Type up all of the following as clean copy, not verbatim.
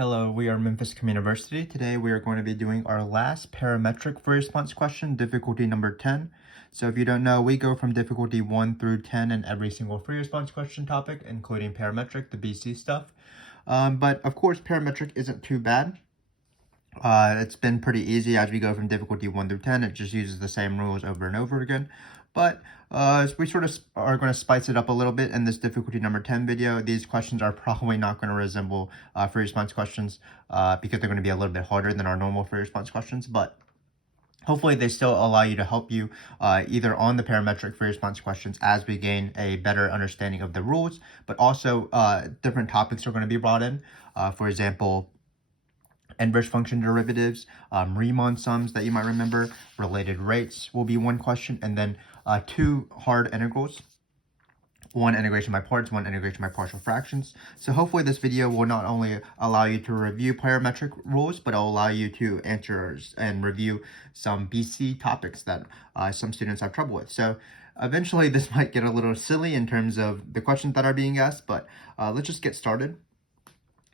Hello, we are Memphis Communiversity. Today we are going to be doing our last parametric free response question, difficulty number 10. So if you don't know, we go from difficulty 1 through 10 in every single free response question topic, including parametric, the BC stuff. But of course, parametric isn't too bad. It's been pretty easy as we go from difficulty 1 through 10. It just uses the same rules over and over again. But we sort of are going to spice it up a little bit in this difficulty number 10 video. These questions are probably not going to resemble free response questions because they're going to be a little bit harder than our normal free response questions. But hopefully they still allow you to help you either on the parametric free response questions as we gain a better understanding of the rules, but also different topics are going to be brought in. For example, inverse function derivatives, Riemann sums that you might remember, related rates will be one question, and then two hard integrals, one integration by parts, one integration by partial fractions. So hopefully this video will not only allow you to review parametric rules, but it'll allow you to answer and review some BC topics that some students have trouble with. So eventually this might get a little silly in terms of the questions that are being asked, but let's just get started.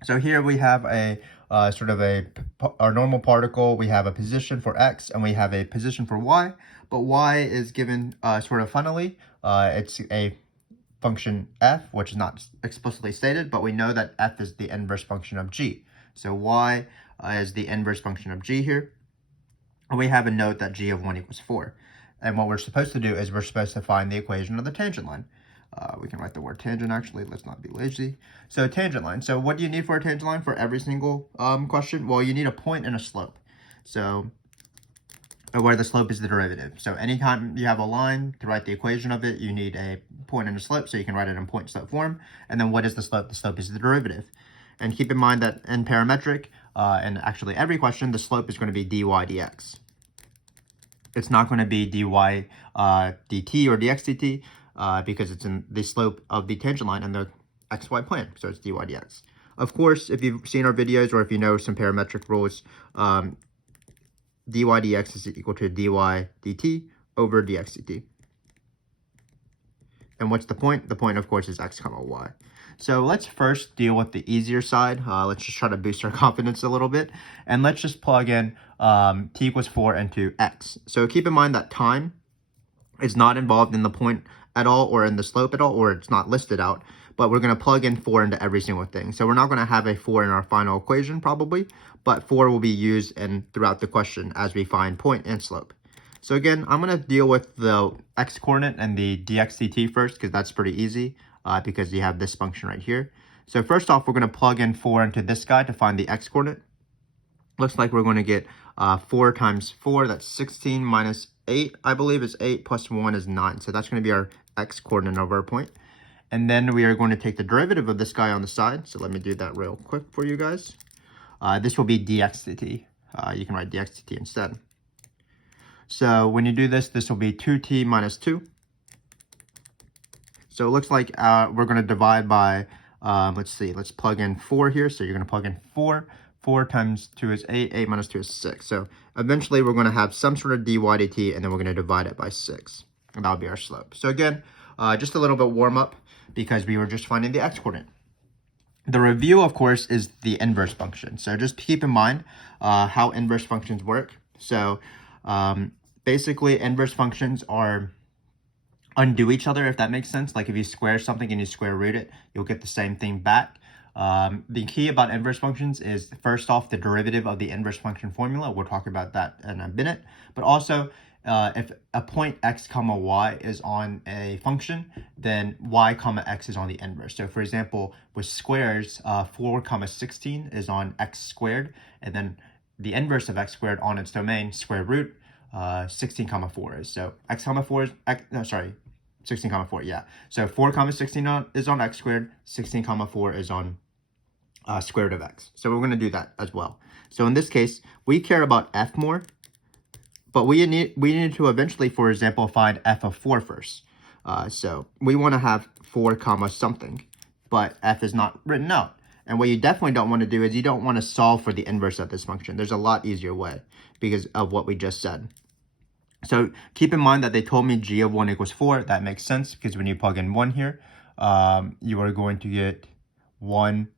So here we have a our normal particle. We have a position for x and we have a position for y, but y is given sort of funnily. It's a function f, which is not explicitly stated, but we know that f is the inverse function of g. So y is the inverse function of g here. And we have a note that g of 1 equals 4. And what we're supposed to do is we're supposed to find the equation of the tangent line. We can write the word tangent actually, let's not be lazy. So tangent line. So what do you need for a tangent line for every single question? Well, you need a point and a slope. So where the slope is the derivative. So anytime you have a line to write the equation of it, you need a point and a slope, so you can write it in point slope form. And then what is the slope? The slope is the derivative. And keep in mind that in parametric, and actually every question, the slope is going to be dy dx. It's not going to be dy dt or dx dt. Because it's in the slope of the tangent line and the xy plane, so it's dy dx. Of course, if you've seen our videos or if you know some parametric rules, dy dx is equal to dy dt over dx dt. And what's the point? The point, of course, is x comma y. So let's first deal with the easier side. Let's just try to boost our confidence a little bit. And let's just plug in t equals 4 into x. So keep in mind that time is not involved in the point at all or in the slope at all, or it's not listed out, but we're going to plug in 4 into every single thing. So we're not going to have a 4 in our final equation probably, but 4 will be used throughout the question as we find point and slope. So again, I'm going to deal with the x coordinate and the dx dt first because that's pretty easy because you have this function right here. So first off, we're going to plug in 4 into this guy to find the x coordinate. Looks like we're going to get 4 times 4, that's 16 minus 8, I believe is 8 plus 1 is 9. So that's going to be our x coordinate of our point. And then we are going to take the derivative of this guy on the side. So let me do that real quick for you guys. This will be dx dt. You can write dx dt instead. So when you do this, this will be 2t minus 2. So it looks like we're going to divide by, let's see, let's plug in 4 here. So you're going to plug in 4. 4 times 2 is 8, 8 minus 2 is 6. So eventually we're going to have some sort of dy dt, and then we're going to divide it by 6. And that'll be our slope. So again, just a little bit warm up because we were just finding the x coordinate. The review, of course, is the inverse function. So just keep in mind how inverse functions work. So basically inverse functions undo each other, if that makes sense. Like if you square something and you square root it, you'll get the same thing back. The key about inverse functions is first off the derivative of the inverse function formula. We'll talk about that in a minute. But also if a point x comma y is on a function, then y comma x is on the inverse. So for example, with squares, 4 comma 16 is on x squared, and then the inverse of x squared on its domain, square root 16 comma 4 is. So x comma 4 is 16 comma 4, yeah. So 4 comma 16 is on x squared, 16 comma 4 is on square root of x. So we're going to do that as well. So in this case, we care about f more, but we need to eventually, for example, find f of 4 first. So we want to have 4 comma something, but f is not written out. And what you definitely don't want to do is you don't want to solve for the inverse of this function. There's a lot easier way because of what we just said. So keep in mind that they told me g of 1 equals 4. That makes sense because when you plug in 1 here, you are going to get 1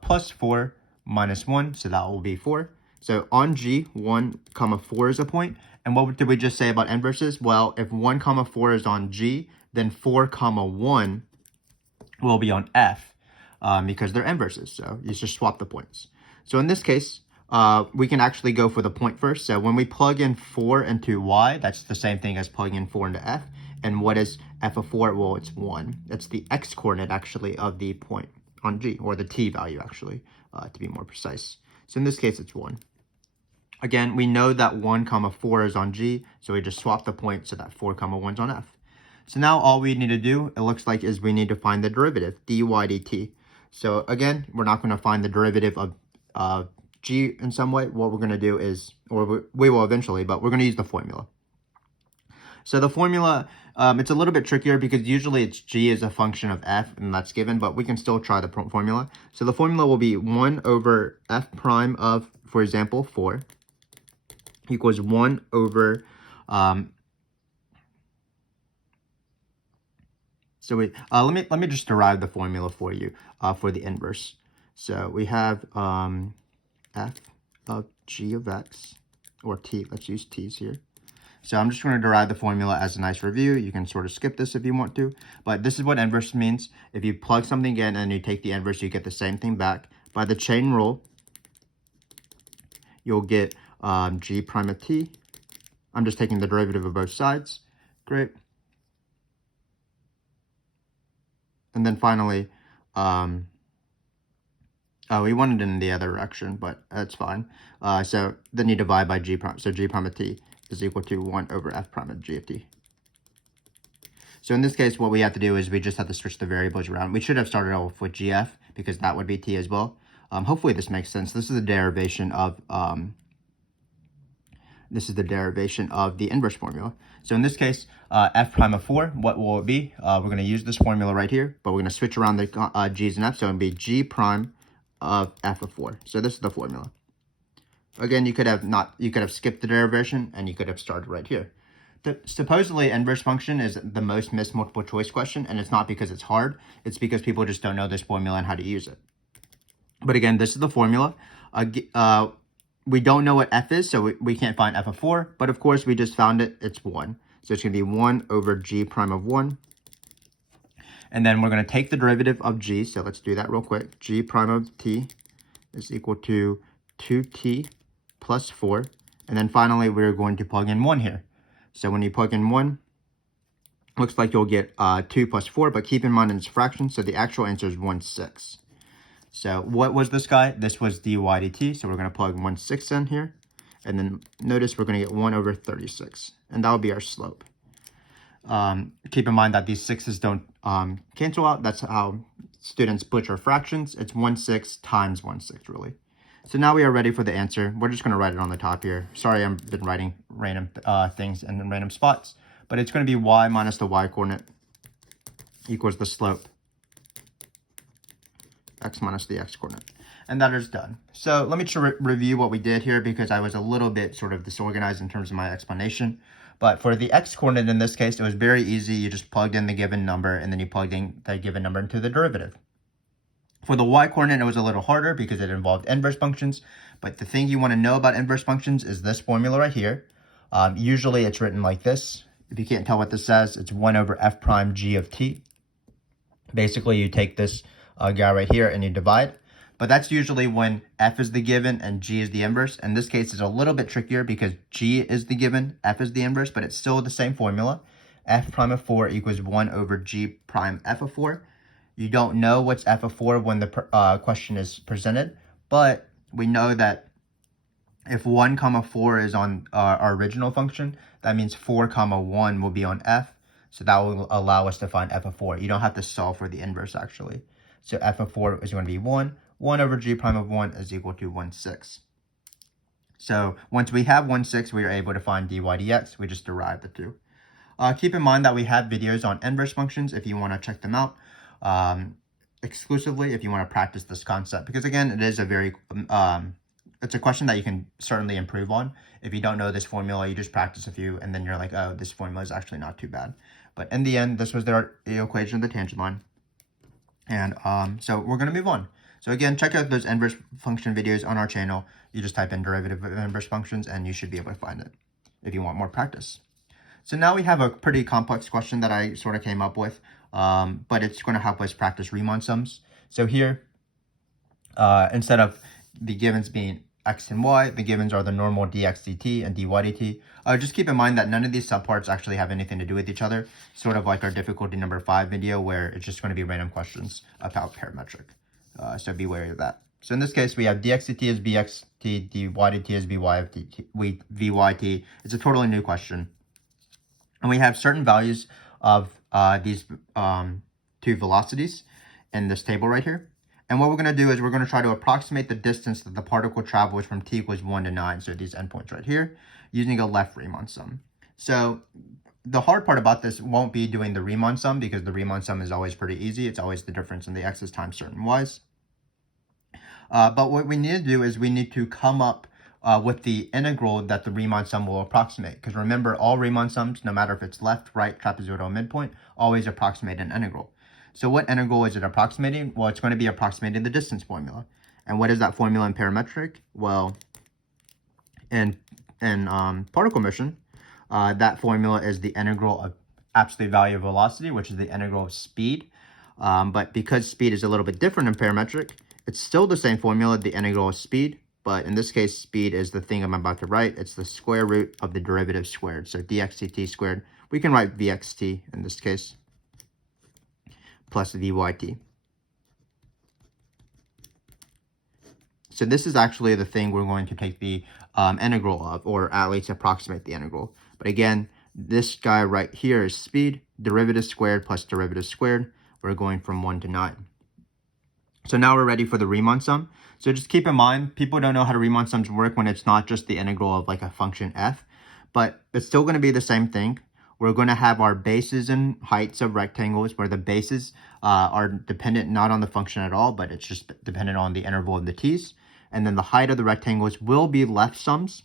plus 4 minus 1, so that will be 4. So on G, 1, comma 4 is a point. And what did we just say about inverses? Well, if 1, comma 4 is on G, then 4, comma 1 will be on F because they're inverses. So you just swap the points. So in this case, we can actually go for the point first. So when we plug in 4 into Y, that's the same thing as plugging in 4 into F. And what is F of 4? Well, it's 1. It's the X coordinate actually of the point on G, or the T value actually, to be more precise. So in this case, it's 1. Again, we know that 1, comma 4 is on G, so we just swap the point so that 4, comma 1 is on F. So now all we need to do, it looks like, is we need to find the derivative, dy dt. So again, we're not going to find the derivative of G in some way. What we're going to do is, or we will eventually, but we're going to use the formula. So the formula, it's a little bit trickier because usually it's G is a function of F, and that's given, but we can still try the formula. So the formula will be 1 over F prime of, for example, 4 equals 1 over, so we, let me just derive the formula for you, for the inverse. So we have, F of G of X, or T, let's use T's here. So I'm just going to derive the formula as a nice review. You can sort of skip this if you want to, but this is what inverse means. If you plug something in and you take the inverse, you get the same thing back. By the chain rule, you'll get G prime of T. I'm just taking the derivative of both sides. Great. And then finally, we wanted it in the other direction, but that's fine. So then you divide by G prime. So G prime of T is equal to 1 over F prime of G of T. So in this case, what we have to do is we just have to switch the variables around. We should have started off with GF because that would be T as well. Hopefully this makes sense. This is the derivation of the inverse formula. So in this case, F prime of 4, what will it be? We're going to use this formula right here, but we're going to switch around the G's and F. So it would be G prime of F of 4. So this is the formula. Again, you could have skipped the derivation and you could have started right here. Supposedly, inverse function is the most missed multiple choice question, and it's not because it's hard. It's because people just don't know this formula and how to use it. But again, this is the formula. We don't know what F is, so we can't find F of 4. But of course, we just found it. It's 1. So it's going to be 1 over G prime of 1. And then we're going to take the derivative of G. So let's do that real quick. G prime of T is equal to 2T plus 4. And then finally, we're going to plug in 1 here. So when you plug in 1, looks like you'll get 2 plus 4. But keep in mind it's fraction, so the actual answer is 1/6. So what was this guy? This was dy dt. So we're going to plug 1/6 in here. And then notice we're going to get 1 over 36. And that will be our slope. Keep in mind that these 6's don't cancel out. That's how students butcher fractions. It's 1/6 times 1/6, really. So now we are ready for the answer. We're just going to write it on the top here. Sorry, I've been writing random things in random spots. But it's going to be y minus the y coordinate equals the slope x minus the x coordinate. And that is done. So let me review what we did here because I was a little bit sort of disorganized in terms of my explanation. But for the x coordinate in this case, it was very easy. You just plugged in the given number and then you plugged in the given number into the derivative. For the y coordinate, it was a little harder because it involved inverse functions. But the thing you want to know about inverse functions is this formula right here. Usually it's written like this. If you can't tell what this says, it's 1 over f prime g of t. Basically, you take this guy right here and you divide. But that's usually when f is the given and g is the inverse. In this case, it's a little bit trickier because g is the given, f is the inverse, but it's still the same formula. F prime of 4 equals 1 over g prime f of 4. You don't know what's f of 4 when the question is presented, but we know that if 1 comma 4 is on our original function, that means 4 comma 1 will be on f. So that will allow us to find f of 4. You don't have to solve for the inverse actually. So f of 4 is going to be 1. 1 over g prime of 1 is equal to 1/6. So once we have 1/6, we are able to find dy dx. We just derived the two. Keep in mind that we have videos on inverse functions if you want to check them out exclusively if you want to practice this concept. Because again, it is a very, it's a question that you can certainly improve on. If you don't know this formula, you just practice a few and then you're like, oh, this formula is actually not too bad. But in the end, this was the equation of the tangent line. And so we're going to move on. So again, check out those inverse function videos on our channel. You just type in derivative of inverse functions and you should be able to find it if you want more practice. So now we have a pretty complex question that I sort of came up with, but it's going to help us practice Riemann sums. So here, instead of the givens being x and y, the givens are the normal dx dt and dy dt. Just keep in mind that none of these subparts actually have anything to do with each other, sort of like our difficulty number 5 video where it's just going to be random questions about parametric. So be wary of that. So in this case, we have dx dt is bxt, dy dt is vyt. It's a totally new question. And we have certain values of these two velocities in this table right here. And what we're going to do is we're going to try to approximate the distance that the particle travels from t equals 1 to 9, so these endpoints right here, using a left Riemann sum. So the hard part about this won't be doing the Riemann sum, because the Riemann sum is always pretty easy. It's always the difference in the x's times certain y's. But what we need to do is we need to come up with the integral that the Riemann sum will approximate. Because remember, all Riemann sums, no matter if it's left, right, trapezoidal, midpoint, always approximate an integral. So what integral is it approximating? Well, it's going to be approximating the distance formula. And what is that formula in parametric? Well, in particle motion, that formula is the integral of absolute value of velocity, which is the integral of speed. But because speed is a little bit different in parametric, it's still the same formula, the integral of speed. But in this case, speed is the thing I'm about to write. It's the square root of the derivative squared. So dx dt squared. We can write vxt in this case, plus vyt. So this is actually the thing we're going to take the integral of, or at least approximate the integral. But again, this guy right here is speed, derivative squared plus derivative squared. We're going from 1 to 9. So now we're ready for the Riemann sum. So just keep in mind, people don't know how Riemann sums work when it's not just the integral of like a function f, but it's still going to be the same thing. We're going to have our bases and heights of rectangles where the bases are dependent not on the function at all, but it's just dependent on the interval of the t's. And then the height of the rectangles will be left sums,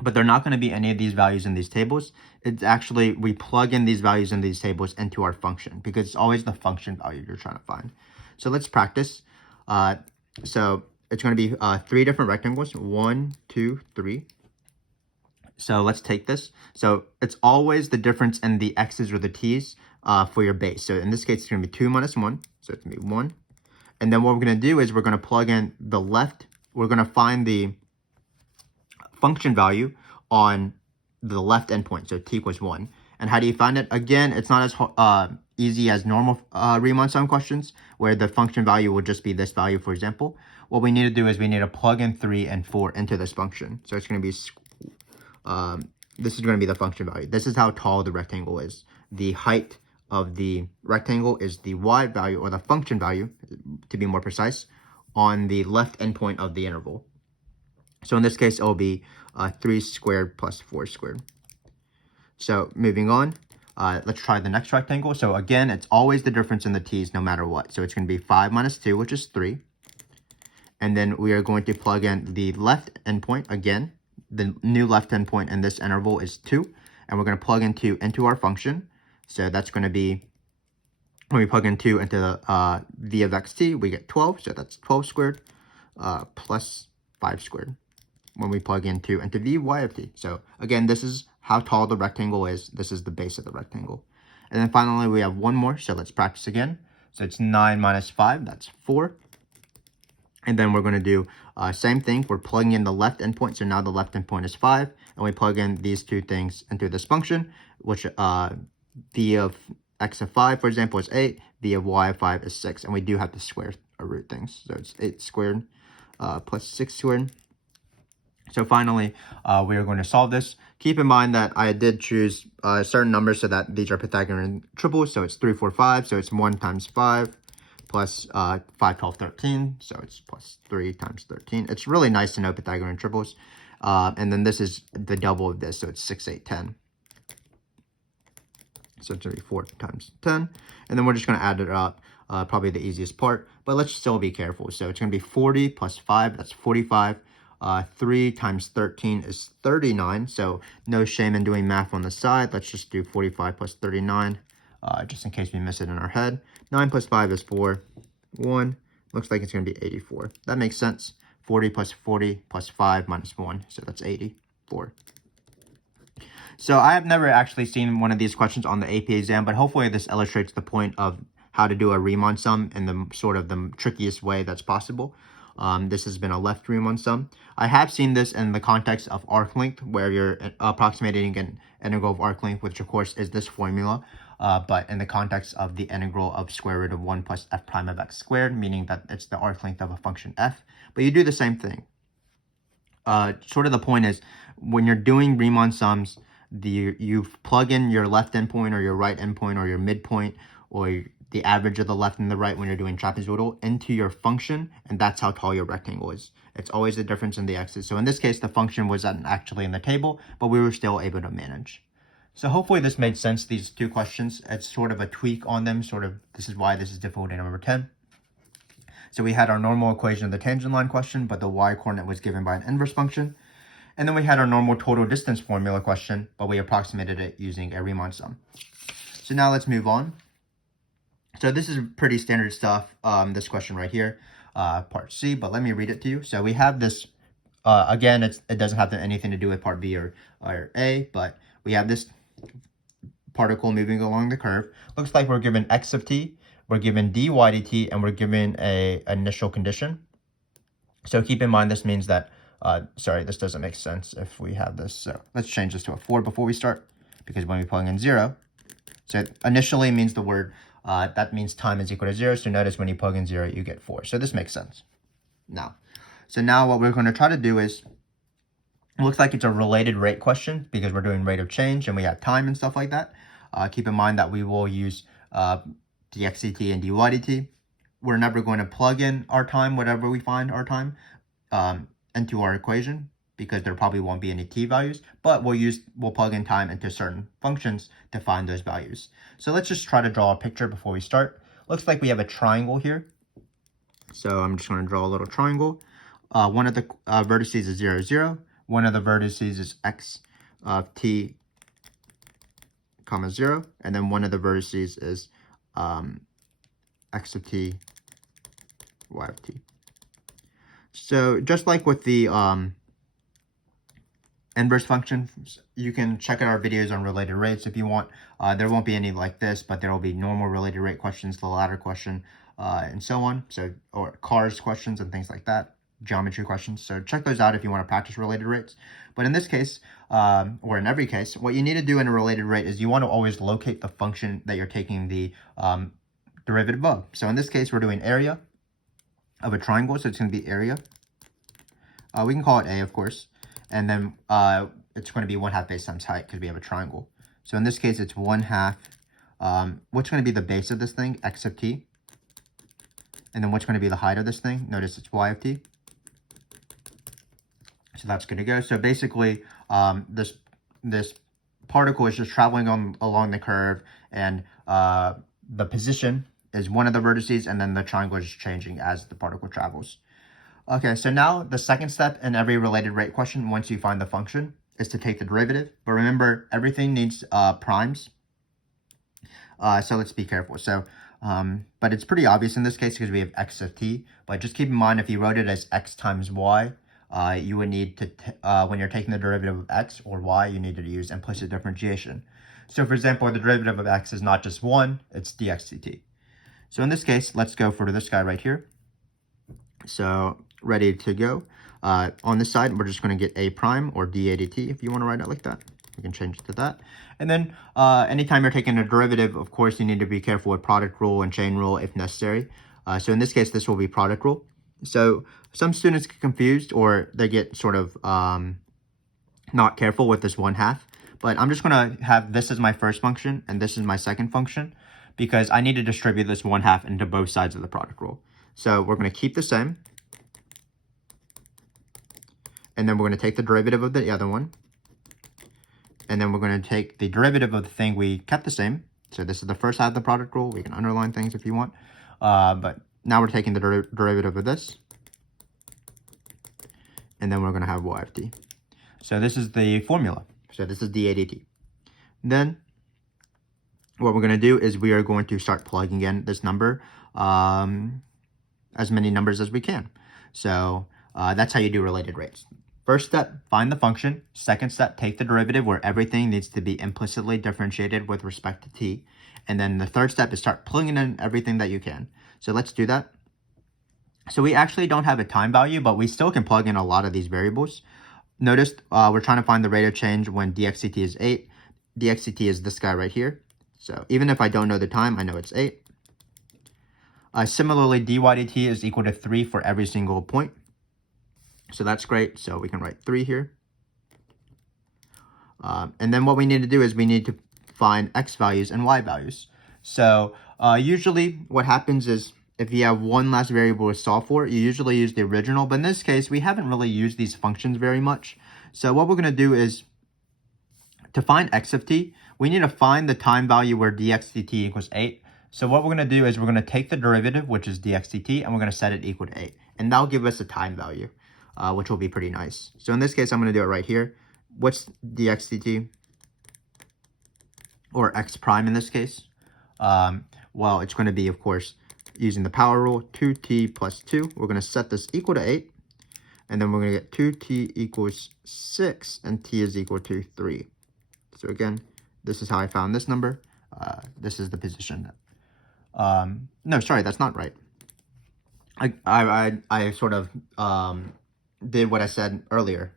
but they're not going to be any of these values in these tables. It's actually, we plug in these values in these tables into our function, because it's always the function value you're trying to find. So let's practice. So it's going to be 3 different rectangles, 1, 2, 3. So let's take this. So it's always the difference in the x's or the t's for your base. So in this case, it's going to be 2 minus 1. So it's going to be 1. And then what we're going to do is we're going to plug in the left. We're going to find the function value on the left endpoint. So t equals 1. And how do you find it? Again, it's not as easy as normal Riemann sum questions, where the function value will just be this value, for example. What we need to do is we need to plug in 3 and 4 into this function. So it's going to be, this is going to be the function value. This is how tall the rectangle is. The height of the rectangle is the y value, or the function value, to be more precise, on the left endpoint of the interval. So in this case, it will be 3 squared plus 4 squared. So moving on, let's try the next rectangle. So again, it's always the difference in the t's no matter what. So it's going to be 5 minus 2, which is 3. And then we are going to plug in the left endpoint. Again, the new left endpoint in this interval is 2. And we're going to plug in 2 into our function. So that's going to be, when we plug in 2 into the v of xt, we get 12. So that's 12 squared plus 5 squared when we plug in 2 into vy of t. So again, this is how tall the rectangle is. This is the base of the rectangle. And then finally, we have one more. So let's practice again. So it's 9 minus 5. That's 4. And then we're going to do same thing. We're plugging in the left endpoint. So now the left endpoint is 5. And we plug in these two things into this function, which v of x of 5, for example, is 8. V of y of 5 is 6. And we do have to square or root things. So it's 8 squared plus 6 squared. So finally, we are going to solve this. Keep in mind that I did choose certain numbers so that these are Pythagorean triples. So it's 3, 4, 5. So it's 1 times 5 plus 5, 12, 13. So it's plus 3 times 13. It's really nice to know Pythagorean triples. And then this is the double of this. So it's 6, 8, 10. So it's going to be 4 times 10. And then we're just going to add it up. Probably the easiest part. But let's still be careful. So it's going to be 40 plus 5. That's 45. 3 times 13 is 39. So no shame in doing math on the side. Let's just do 45 plus 39, just in case we miss it in our head. 9 plus 5 is 4. 1 Looks like it's going to be 84. That makes sense. 40 plus 5 minus 1. So that's 84. So I have never actually seen one of these questions on the AP exam, but hopefully this illustrates the point of how to do a Riemann sum in the sort of the trickiest way that's possible. This has been a left Riemann sum. I have seen this in the context of arc length, where you're approximating an integral of arc length, which of course is this formula, but in the context of the integral of square root of 1 plus f prime of x squared, meaning that it's the arc length of a function f. But you do the same thing. Sort of the point is, when you're doing Riemann sums, you plug in your left endpoint or your right endpoint or your midpoint or the average of the left and the right when you're doing trapezoidal into your function, and that's how tall your rectangle is. It's always the difference in the x's. So in this case, the function wasn't actually in the table, but we were still able to manage. So hopefully this made sense, these two questions. It's sort of a tweak on them, this is why this is difficulty number 10. So we had our normal equation of the tangent line question, but the y-coordinate was given by an inverse function. And then we had our normal total distance formula question, but we approximated it using a Riemann sum. So now let's move on. So this is pretty standard stuff, this question right here, part C, but let me read it to you. So we have this, again, it doesn't have anything to do with part B or A, but we have this particle moving along the curve. Looks like we're given x of t, we're given dy dt, and we're given an initial condition. So keep in mind this means that, sorry, this doesn't make sense if we have this. So let's change this to a 4 before we start, because when we plug in 0, so initially means the word, that means time is equal to 0. So notice when you plug in 0, you get 4. So this makes sense. Now what we're going to try to do is, it looks like it's a related rate question because we're doing rate of change and we have time and stuff like that. Keep in mind that we will use dxdt and dydt. We're never going to plug in our time, whatever we find our time, into our equation, because there probably won't be any t values, but we'll plug in time into certain functions to find those values. So let's just try to draw a picture before we start. Looks like we have a triangle here. So I'm just going to draw a little triangle. One of the vertices is 0, 0. One of the vertices is x of t, comma 0. And then one of the vertices is x of t, y of t. So just like with the inverse functions, you can check out our videos on related rates if you want. There won't be any like this, but there will be normal related rate questions, the ladder question, and so on. So, or cars questions and things like that, geometry questions. So check those out if you want to practice related rates. But in this case, or in every case, what you need to do in a related rate is you want to always locate the function that you're taking the derivative of. So in this case, we're doing area of a triangle, so it's going to be area. We can call it A, of course. And then it's going to be 1/2 base times height because we have a triangle. So in this case, it's 1/2. What's going to be the base of this thing? X of t. And then what's going to be the height of this thing? Notice it's y of t. So that's going to go. So basically, this particle is just traveling along the curve, and the position is one of the vertices, and then the triangle is changing as the particle travels. Okay, so now the second step in every related rate question, once you find the function, is to take the derivative. But remember, everything needs primes. So let's be careful. So, but it's pretty obvious in this case because we have x of t. But just keep in mind, if you wrote it as x times y, you would need to, when you're taking the derivative of x or y, you need to use implicit differentiation. So for example, the derivative of x is not just 1, it's dx dt. So in this case, let's go for this guy right here. So ready to go. On this side, we're just going to get a prime or dA dt if you want to write it like that. We can change it to that. And then anytime you're taking a derivative, of course, you need to be careful with product rule and chain rule if necessary. So in this case, this will be product rule. So some students get confused or they get sort of not careful with this 1/2. But I'm just going to have this as my first function and this is my second function because I need to distribute this 1/2 into both sides of the product rule. So we're going to keep the same. And then we're going to take the derivative of the other one. And then we're going to take the derivative of the thing we kept the same. So this is the first side of the product rule. We can underline things if you want. But now we're taking the derivative of this. And then we're going to have y of t. So this is the formula. So this is dA dt. Then what we're going to do is we are going to start plugging in this number. as many numbers as we can. So that's how you do related rates. First step, find the function. Second step, take the derivative where everything needs to be implicitly differentiated with respect to t. And then the third step is start plugging in everything that you can. So let's do that. So we actually don't have a time value, but we still can plug in a lot of these variables. Notice we're trying to find the rate of change when dxdt is 8. dxdt is this guy right here. So even if I don't know the time, I know it's 8. Similarly, dy dt is equal to 3 for every single point. So that's great. So we can write 3 here. And then what we need to do is we need to find x values and y values. So usually what happens is if you have one last variable to solve for, you usually use the original. But in this case, we haven't really used these functions very much. So what we're going to do is to find x of t, we need to find the time value where dx dt equals 8. So what we're going to do is we're going to take the derivative, which is dx dt, and we're going to set it equal to 8. And that'll give us a time value, which will be pretty nice. So in this case, I'm going to do it right here. What's dx dt? Or x prime in this case? Well, it's going to be, of course, using the power rule, 2t plus 2. We're going to set this equal to 8. And then we're going to get 2t equals 6, and t is equal to 3. So again, this is how I found this number. This is the position. No, sorry, that's not right. I sort of did what I said earlier.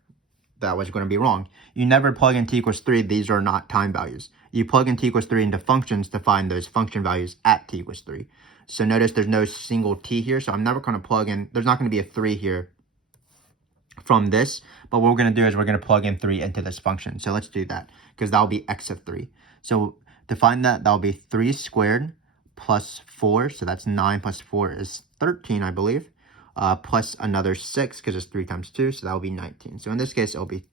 That was going to be wrong. You never plug in t equals 3. These are not time values. You plug in t equals 3 into functions to find those function values at t equals 3. So notice there's no single t here. So I'm never going to plug in. There's not going to be a 3 here from this. But what we're going to do is we're going to plug in 3 into this function. So let's do that because that'll be x of 3. So to find that, that'll be 3 squared plus 4. So that's 9 plus 4 is 13, I believe. Plus another 6 because it's 3 times 2, so that will be 19. So in this case, it'll be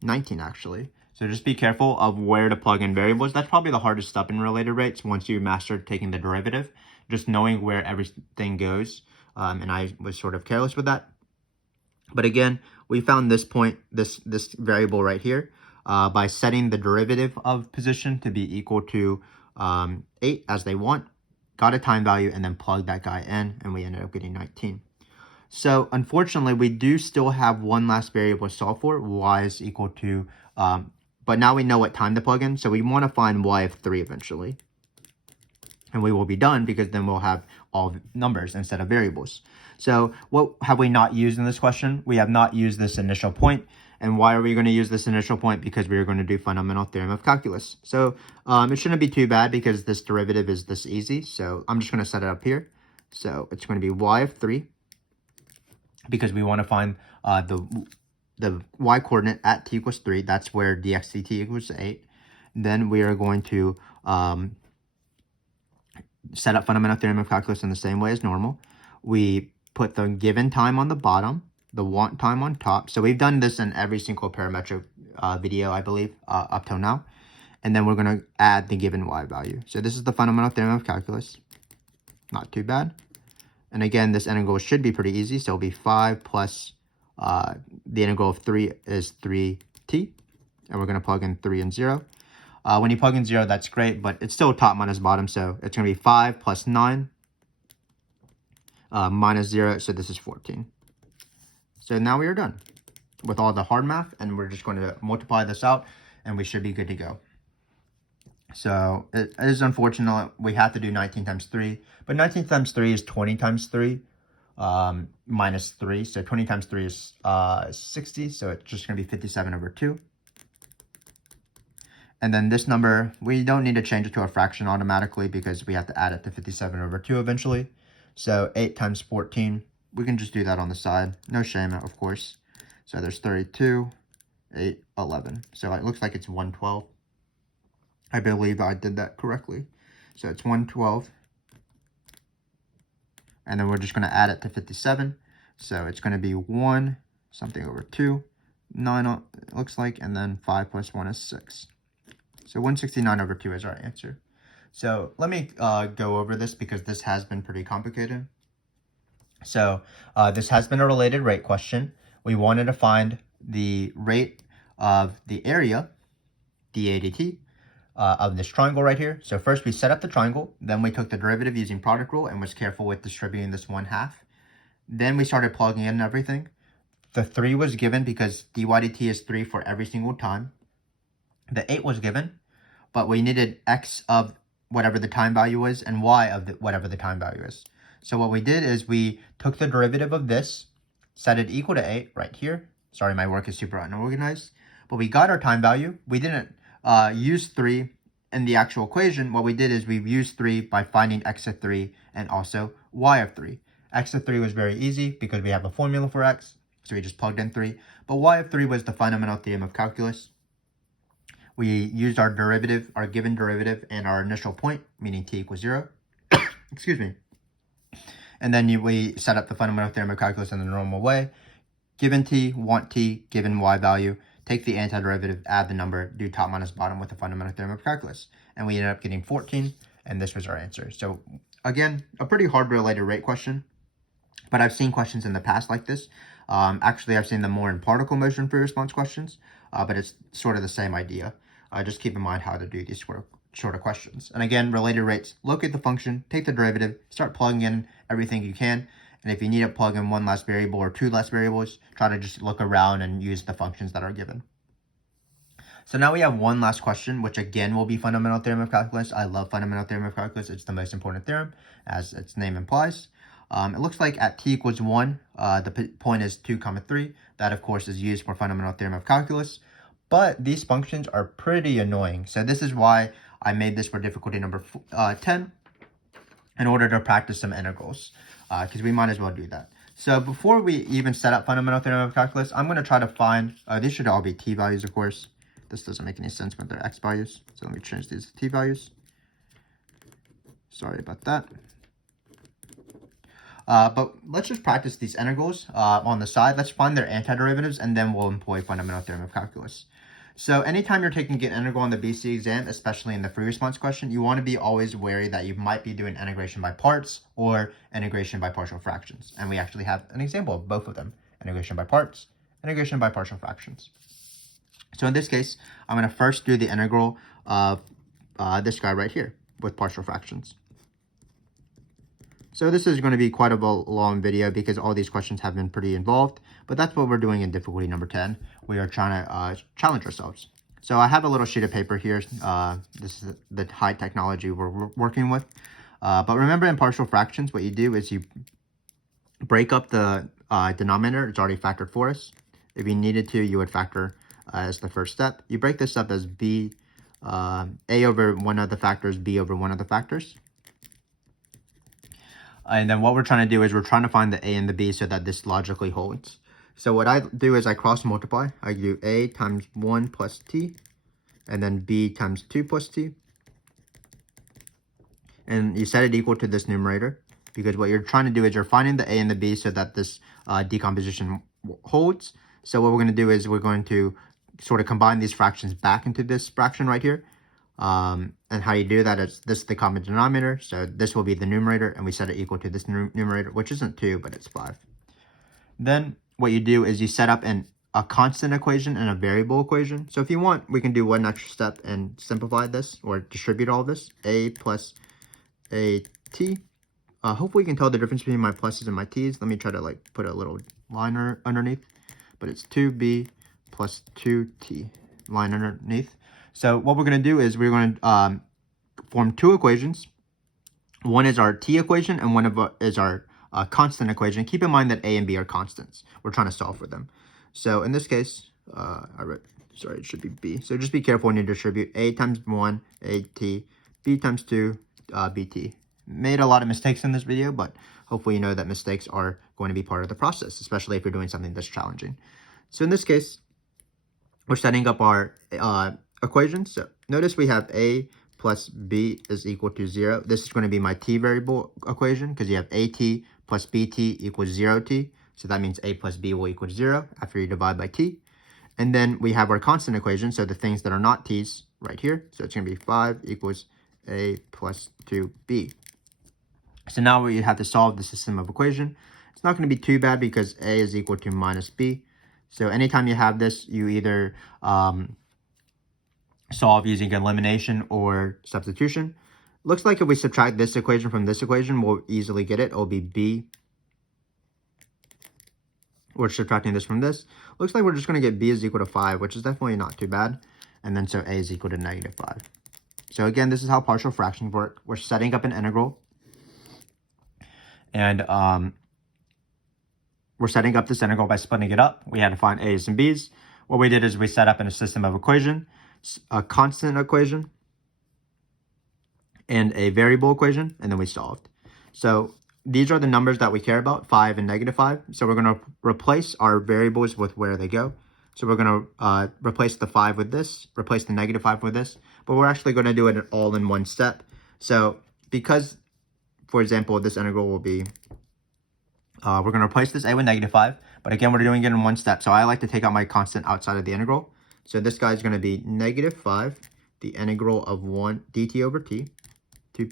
19 actually. So just be careful of where to plug in variables. That's probably the hardest step in related rates once you master taking the derivative, just knowing where everything goes. And I was sort of careless with that. But again, we found this point, this variable right here, by setting the derivative of position to be equal to 8 as they want. Got a time value, and then plugged that guy in, and we ended up getting 19. So unfortunately, we do still have one last variable to solve for. Y is equal to, but now we know what time to plug in. So we want to find y of 3 eventually. And we will be done because then we'll have all numbers instead of variables. So what have we not used in this question? We have not used this initial point. And why are we going to use this initial point? Because we are going to do fundamental theorem of calculus. So it shouldn't be too bad because this derivative is this easy. So I'm just going to set it up here. So it's going to be y of 3 because we want to find the y coordinate at t equals 3. That's where dx dt equals 8. Then we are going to set up fundamental theorem of calculus in the same way as normal. We put the given time on the bottom, the want time on top. So we've done this in every single parametric video, I believe, up till now. And then we're going to add the given y value. So this is the fundamental theorem of calculus. Not too bad. And again, this integral should be pretty easy. So it'll be 5 plus the integral of 3 is 3t. And we're going to plug in 3 and 0. When you plug in 0, that's great, but it's still top minus bottom. So it's going to be 5 plus 9 minus 0. So this is 14. So now we are done with all the hard math, and we're just going to multiply this out, and we should be good to go. So it is unfortunate we have to do 19 times 3, but 19 times 3 is 20 times 3 minus 3. So 20 times 3 is 60, so it's just going to be 57 over 2. And then this number, we don't need to change it to a fraction automatically because we have to add it to 57 over 2 eventually. So 8 times 14, we can just do that on the side. No shame, of course. So there's 32, 8, 11. So it looks like it's 112. I believe I did that correctly. So it's 112. And then we're just going to add it to 57. So it's going to be 1 something over 2. 9 it looks like. And then 5 plus 1 is 6. So 169 over 2 is our answer. So let me go over this because this has been pretty complicated. So this has been a related rate question. We wanted to find the rate of the area, dA dt, of this triangle right here. So first we set up the triangle, then we took the derivative using product rule and was careful with distributing this 1/2. Then we started plugging in everything. The 3 was given because dy dt is 3 for every single time. The 8 was given, but we needed x of whatever the time value is and y of whatever the time value is. So what we did is we took the derivative of this, set it equal to 8 right here. Sorry, my work is super unorganized. But we got our time value. We didn't use 3 in the actual equation. What we did is we used 3 by finding x of 3 and also y of 3. X of 3 was very easy because we have a formula for x, so we just plugged in 3. But y of 3 was the fundamental theorem of calculus. We used our derivative, our given derivative, and our initial point, meaning t equals 0. Excuse me. And then we set up the fundamental theorem of calculus in the normal way. Given t, want t, given y value, take the antiderivative, add the number, do top minus bottom with the fundamental theorem of calculus. And we ended up getting 14, and this was our answer. So again, a pretty hard related rate question, but I've seen questions in the past like this. Actually, I've seen them more in particle motion free response questions, but it's sort of the same idea. Just keep in mind how to do these shorter questions. And again, related rates, locate the function, take the derivative, start plugging in everything you can. And if you need to plug in one less variable or two less variables, try to just look around and use the functions that are given. So now we have one last question, which again will be fundamental theorem of calculus. I love fundamental theorem of calculus. It's the most important theorem, as its name implies. It looks like at t equals 1, the point is 2, 3. That, of course, is used for fundamental theorem of calculus. But these functions are pretty annoying. So this is why I made this for difficulty number 10 in order to practice some integrals, because we might as well do that. So before we even set up fundamental theorem of calculus, I'm going to try to find, these should all be t values, of course. This doesn't make any sense when they're x values. So let me change these to t values. Sorry about that. But let's just practice these integrals on the side. Let's find their antiderivatives, and then we'll employ fundamental theorem of calculus. So anytime you're taking an integral on the BC exam, especially in the free response question, you want to be always wary that you might be doing integration by parts or integration by partial fractions. And we actually have an example of both of them, integration by parts, integration by partial fractions. So in this case, I'm going to first do the integral of this guy right here with partial fractions. So this is going to be quite a long video because all these questions have been pretty involved, but that's what we're doing in difficulty number 10. We are trying to challenge ourselves. So I have a little sheet of paper here. This is the high technology we're working with. But remember, in partial fractions, what you do is you break up the denominator. It's already factored for us. If you needed to, you would factor as the first step. You break this up as b, a over one of the factors, b over one of the factors. And then what we're trying to do is we're trying to find the a and the b so that this logically holds. So what I do is I cross multiply. I do a times 1 plus t, and then b times 2 plus t. And you set it equal to this numerator, because what you're trying to do is you're finding the a and the b so that this decomposition holds. So what we're going to do is we're going to sort of combine these fractions back into this fraction right here. And how you do that is this is the common denominator, so this will be the numerator, and we set it equal to this numerator, which isn't 2, but it's 5. Then what you do is you set up a constant equation and a variable equation. So if you want, we can do one extra step and simplify this or distribute all this. A plus a t. Hopefully you can tell the difference between my pluses and my t's. Let me try to like put a little line underneath, but it's 2b plus 2t line underneath. So what we're going to do is we're going to form two equations. One is our t equation, and one is our constant equation. Keep in mind that a and b are constants. We're trying to solve for them. So in this case, sorry, it should be b. So just be careful when you distribute. A times 1, at, b times 2, bt. Made a lot of mistakes in this video, but hopefully you know that mistakes are going to be part of the process, especially if you're doing something that's challenging. So in this case, we're setting up our equation. So notice we have a plus b is equal to 0. This is going to be my t variable equation because you have at plus bt equals 0t. So that means a plus b will equal 0 after you divide by t. And then we have our constant equation, so the things that are not t's right here. So it's going to be 5 equals a plus 2b. So now we have to solve the system of equation. It's not going to be too bad because a is equal to minus b. So anytime you have this, you either solve using elimination or substitution. Looks like if we subtract this equation from this equation, we'll easily get it. It'll be b. We're subtracting this from this. Looks like we're just going to get b is equal to 5, which is definitely not too bad. And then so a is equal to negative 5. So again, this is how partial fractions work. We're setting up an integral. And we're setting up this integral by splitting it up. We had to find a's and b's. What we did is we set up in a system of equation, a constant equation, and a variable equation, and then we solved. So these are the numbers that we care about, 5 and negative 5. So we're going to replace our variables with where they go. So we're going to replace the 5 with this, replace the negative 5 with this, but we're actually going to do it all in one step. So because, for example, this integral will be, we're going to replace this a with negative 5, but again, we're doing it in one step. So I like to take out my constant outside of the integral. So this guy is going to be negative 5, the integral of 1 dt over t, 2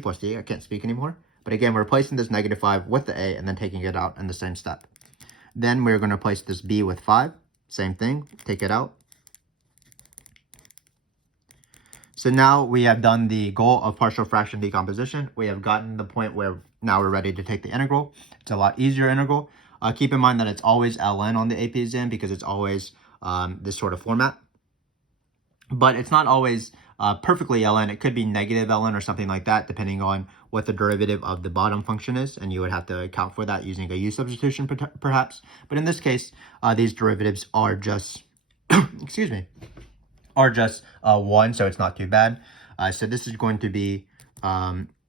plus t, I can't speak anymore. But again, we're replacing this negative 5 with the a and then taking it out in the same step. Then we're going to replace this b with 5. Same thing, take it out. So now we have done the goal of partial fraction decomposition. We have gotten the point where now we're ready to take the integral. It's a lot easier integral. Keep in mind that it's always ln on the AP exam because it's always this sort of format. But it's not always perfectly ln. It could be negative ln or something like that, depending on what the derivative of the bottom function is, and you would have to account for that using a u substitution perhaps. But in this case, these derivatives are just, excuse me, are just 1, so it's not too bad. So this is going to be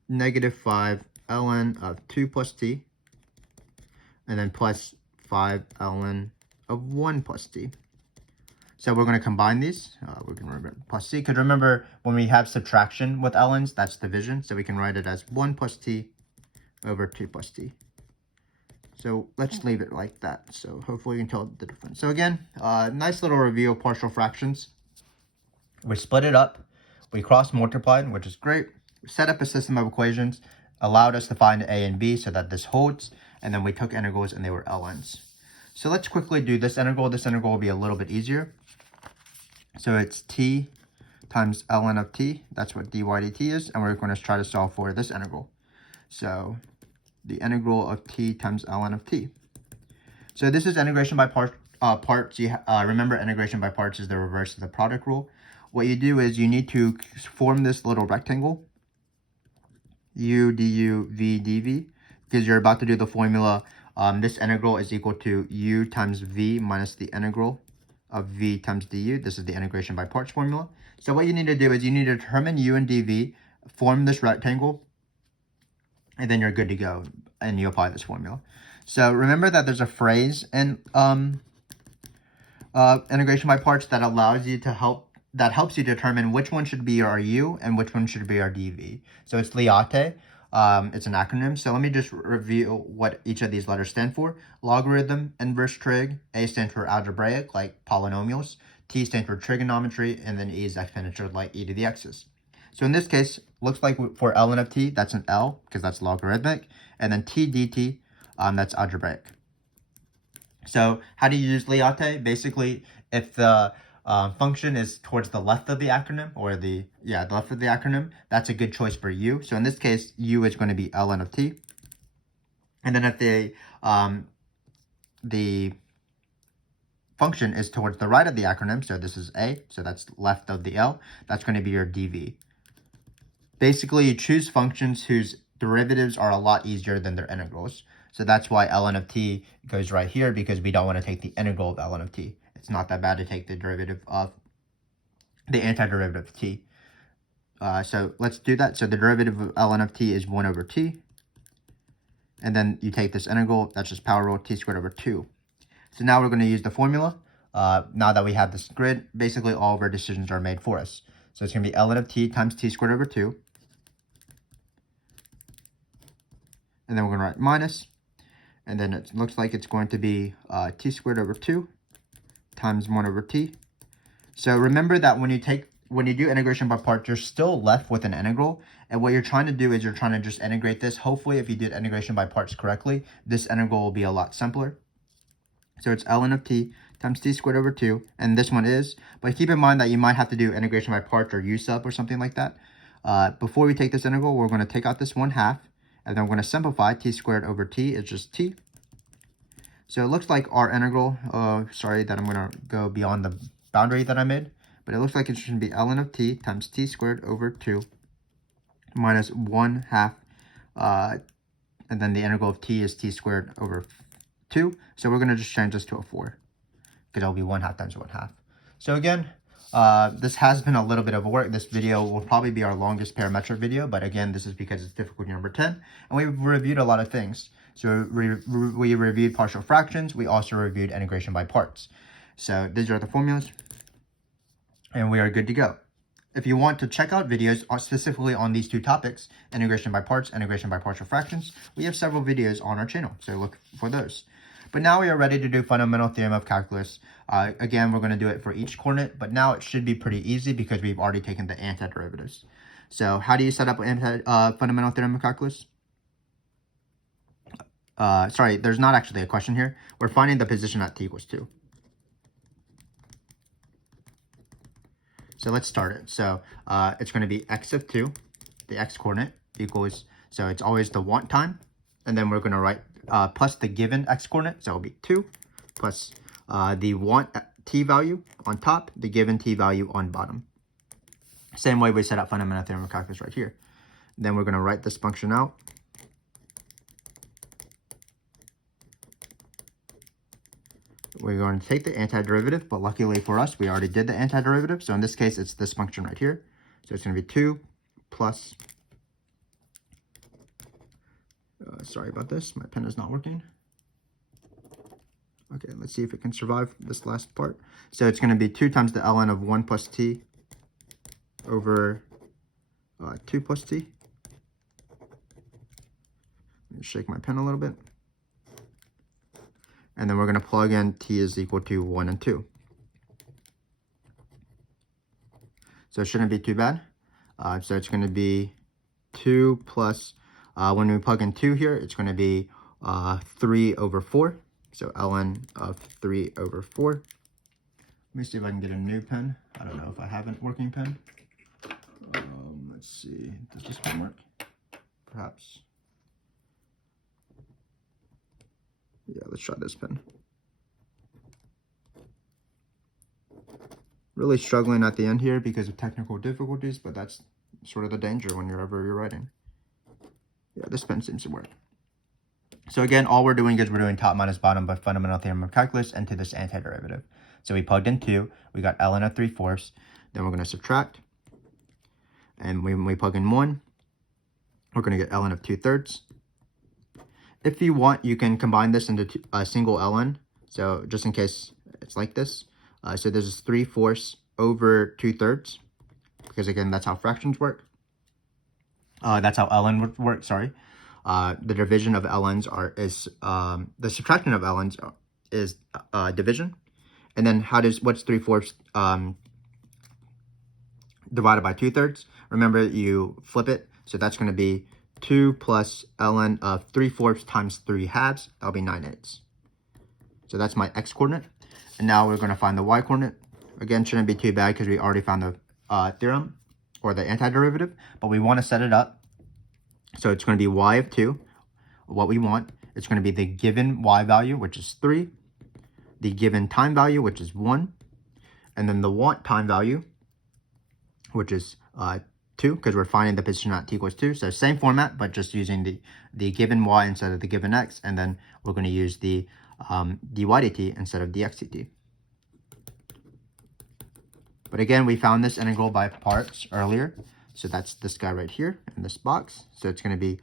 negative 5 ln of 2 plus t, and then plus 5 ln of 1 plus t. So we're going to combine these. We're going to remember plus t. Because remember, when we have subtraction with ln's, that's division. So we can write it as 1 plus t over 2 plus t. So let's leave it like that. So hopefully you can tell the difference. So again, nice little review of partial fractions. We split it up. We cross-multiplied, which is great. We set up a system of equations, allowed us to find a and b so that this holds. And then we took integrals and they were ln's. So let's quickly do this integral. This integral will be a little bit easier. So it's t times ln of t. That's what dy dt is. And we're going to try to solve for this integral. So the integral of t times ln of t. So this is integration by parts. Remember, integration by parts is the reverse of the product rule. What you do is you need to form this little rectangle, u du v dv, because you're about to do the formula. This integral is equal to u times v minus the integral of v times du. This is the integration by parts formula. So what you need to do is you need to determine u and dv, form this rectangle, and then you're good to go, and you apply this formula. So remember that there's a phrase in integration by parts that allows you to helps you determine which one should be our u and which one should be our dv. So it's LIATE. It's an acronym. So let me just review what each of these letters stand for. Logarithm, inverse trig. A stands for algebraic, like polynomials. T stands for trigonometry, and then E is exponential, like e to the x's. So in this case, looks like for ln of t, that's an L, because that's logarithmic. And then t dt, that's algebraic. So how do you use LIATE? Basically, if the function is towards the left of the acronym, or the left of the acronym, that's a good choice for u. So in this case, u is going to be ln of t. And then if the function is towards the right of the acronym, so this is a, so that's left of the L, that's going to be your dv. Basically, you choose functions whose derivatives are a lot easier than their integrals. So that's why ln of t goes right here, because we don't want to take the integral of ln of t. It's not that bad to take the derivative of the antiderivative of t. So let's do that. So the derivative of ln of t is 1 over t. And then you take this integral, that's just power rule, t squared over 2. So now we're going to use the formula. Now that we have this grid, basically all of our decisions are made for us. So it's going to be ln of t times t squared over 2. And then we're going to write minus. And then it looks like it's going to be t squared over 2 times 1 over t. So remember that when you do integration by parts, you're still left with an integral. And what you're trying to do is you're trying to just integrate this. Hopefully, if you did integration by parts correctly, this integral will be a lot simpler. So it's ln of t times t squared over 2, and this one is, but keep in mind that you might have to do integration by parts or u sub or something like that. Before we take this integral, we're going to take out this 1/2, and then we're going to simplify. T squared over t is just t. So it looks like our integral, sorry that I'm going to go beyond the boundary that I made, but it looks like it should be ln of t times t squared over 2 minus 1/2, and then the integral of t is t squared over 2. So we're going to just change this to a 4, because it'll be 1/2 times 1/2. So again, this has been a little bit of work. This video will probably be our longest parametric video, but again, this is because it's difficulty number 10, and we've reviewed a lot of things. So we reviewed partial fractions. We also reviewed integration by parts. So these are the formulas, and we are good to go. If you want to check out videos specifically on these two topics, integration by parts, integration by partial fractions, we have several videos on our channel, so look for those. But now we are ready to do fundamental theorem of calculus. Again, we're going to do it for each coordinate, but now it should be pretty easy because we've already taken the antiderivatives. So how do you set up fundamental theorem of calculus? Sorry, there's not actually a question here. We're finding the position at t equals 2. So let's start it. So it's going to be x of 2, the x coordinate, equals, so it's always the want time, and then we're going to write plus the given x coordinate, so it'll be 2, plus the want t value on top, the given t value on bottom. Same way we set up fundamental theorem of calculus right here. Then we're going to write this function out. We're going to take the antiderivative, but luckily for us, we already did the antiderivative. So in this case, it's this function right here. So it's going to be 2 plus, sorry about this, my pen is not working. Okay, let's see if it can survive this last part. So it's going to be 2 times the ln of 1 plus t over 2 plus t. Let me shake my pen a little bit. And then we're going to plug in t is equal to 1 and 2. So it shouldn't be too bad. So it's going to be 2 plus, when we plug in 2 here, it's going to be 3 over 4. So ln of 3 over 4. Let me see if I can get a new pen. I don't know if I have a working pen. Let's see. Does this one work? Perhaps. Yeah, let's try this pen. Really struggling at the end here because of technical difficulties, but that's sort of the danger whenever you're writing. Yeah, this pen seems to work. So again, all we're doing is we're doing top minus bottom by fundamental theorem of calculus into this antiderivative. So we plugged in 2, we got ln of 3/4, then we're going to subtract. And when we plug in 1, we're going to get ln of 2/3. If you want, you can combine this into a single ln. So just in case it's like this. So this is 3/4 over 2/3. Because again, that's how fractions work. That's how ln would work, sorry. The division of ln's is the subtraction of ln's is division. And then what's 3/4 divided by 2/3? Remember, you flip it. So that's going to be 2 plus ln of 3/4 times 3/2. That'll be 9/8. So that's my x coordinate. And now we're going to find the y coordinate. Again, shouldn't be too bad because we already found the theorem or the antiderivative. But we want to set it up. So it's going to be y of 2. What we want, it's going to be the given y value, which is 3. The given time value, which is 1. And then the want time value, which is 2, because we're finding the position at t equals 2. So same format, but just using the given y instead of the given x. And then we're going to use the dy dt instead of dx dt. But again, we found this integral by parts earlier. So that's this guy right here in this box. So it's going to be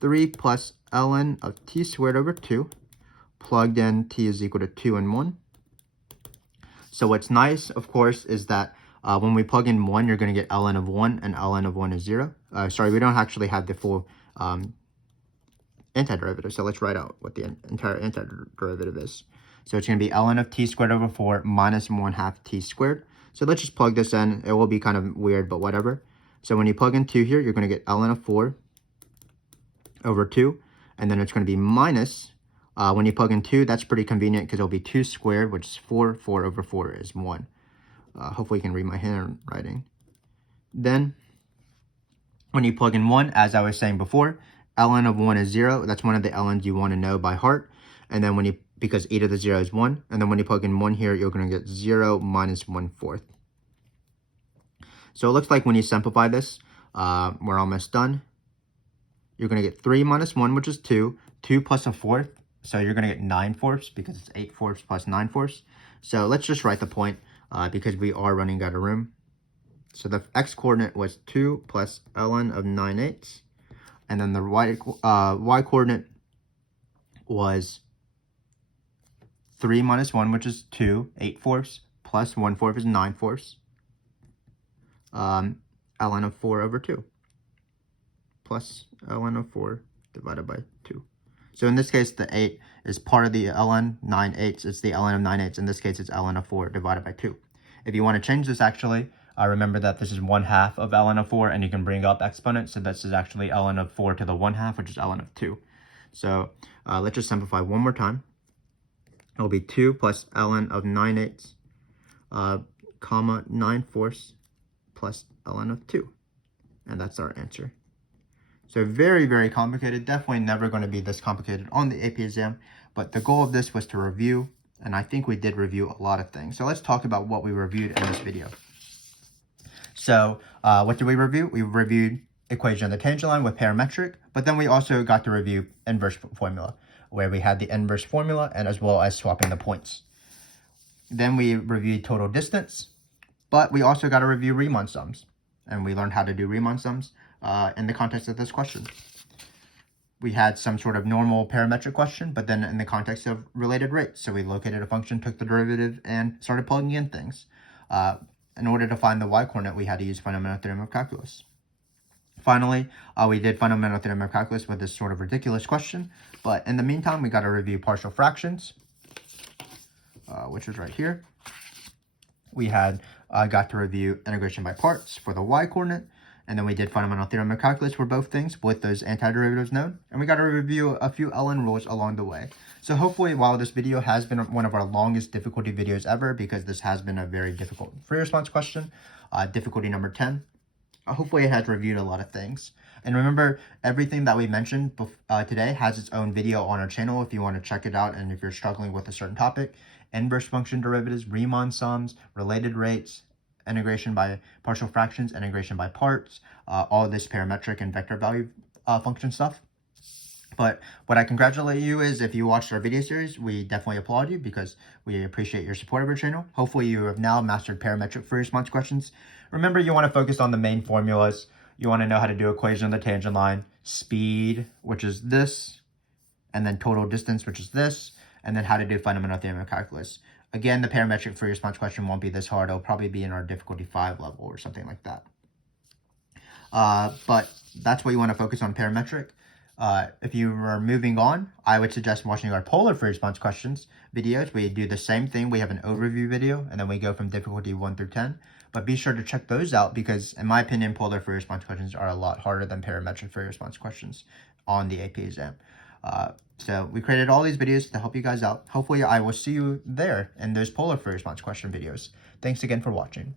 3 plus ln of t squared over 2. Plugged in, t is equal to 2 and 1. So what's nice, of course, is that when we plug in 1, you're going to get ln of 1, and ln of 1 is 0. Sorry, we don't actually have the full antiderivative. So let's write out what the entire antiderivative is. So it's going to be ln of t squared over 4 minus 1/2 t squared. So let's just plug this in. It will be kind of weird, but whatever. So when you plug in 2 here, you're going to get ln of 4 over 2. And then it's going to be minus When you plug in 2, that's pretty convenient because it'll be 2 squared, which is 4. 4 over 4 is 1. Hopefully you can read my handwriting. Then, when you plug in 1, as I was saying before, ln of 1 is 0. That's one of the ln's you want to know by heart. And then because e to the 0 is 1, and then when you plug in 1 here, you're going to get 0 minus 1/4. So it looks like when you simplify this, we're almost done. You're going to get 3 minus 1, which is 2. 2 plus a fourth, so you're going to get 9/4 because it's 8/4 plus 9/4. So let's just write the point because we are running out of room. So the x-coordinate was 2 plus ln of 9/8. And then the y-coordinate was 3 minus 1, which is 2, 8/4, plus 1/4 is 9/4. Ln of 4 over 2, plus ln of 4 divided by 2. So in this case, the 8 is part of the ln, 9/8. It's the ln of 9/8. In this case, it's ln of 4 divided by 2. If you want to change this, actually, remember that this is 1/2 of ln of 4, and you can bring up exponents. So this is actually ln of 4 to the 1/2, which is ln of 2. So let's just simplify one more time. It will be 2 plus ln of 9/8, comma 9/4 plus ln of 2. And that's our answer. So very, very complicated. Definitely never going to be this complicated on the AP exam. But the goal of this was to review, and I think we did review a lot of things. So let's talk about what we reviewed in this video. So what did we review? We reviewed equation of the tangent line with parametric, but then we also got to review inverse formula, where we had the inverse formula and as well as swapping the points. Then we reviewed total distance, but we also got to review Riemann sums, and we learned how to do Riemann sums in the context of this question. We had some sort of normal parametric question, but then in the context of related rates. So we located a function, took the derivative, and started plugging in things. In order to find the y-coordinate, we had to use fundamental theorem of calculus. Finally, we did fundamental theorem of calculus with this sort of ridiculous question. But in the meantime, we got to review partial fractions, which is right here. We had got to review integration by parts for the y-coordinate. And then we did fundamental theorem of calculus for both things with those antiderivatives known. And we got to review a few ln rules along the way. So hopefully, while this video has been one of our longest difficulty videos ever, because this has been a very difficult free response question, difficulty number 10, hopefully it has reviewed a lot of things. And remember, everything that we mentioned today has its own video on our channel if you want to check it out and if you're struggling with a certain topic. Inverse function derivatives, Riemann sums, related rates, integration by partial fractions, integration by parts, all this parametric and vector value function stuff. But what I congratulate you is if you watched our video series, we definitely applaud you because we appreciate your support of our channel. Hopefully you have now mastered parametric free response questions. Remember, you want to focus on the main formulas. You want to know how to do equation of the tangent line, speed, which is this, and then total distance, which is this, and then how to do fundamental theorem of calculus. Again, the parametric free response question won't be this hard. It'll probably be in our difficulty 5 level or something like that. But that's what you want to focus on, parametric. If you are moving on, I would suggest watching our polar free response questions videos. We do the same thing. We have an overview video, and then we go from difficulty 1 through 10. But be sure to check those out because, in my opinion, polar free response questions are a lot harder than parametric free response questions on the AP exam. So we created all these videos to help you guys out. Hopefully I will see you there in those polar free response question videos. Thanks again for watching.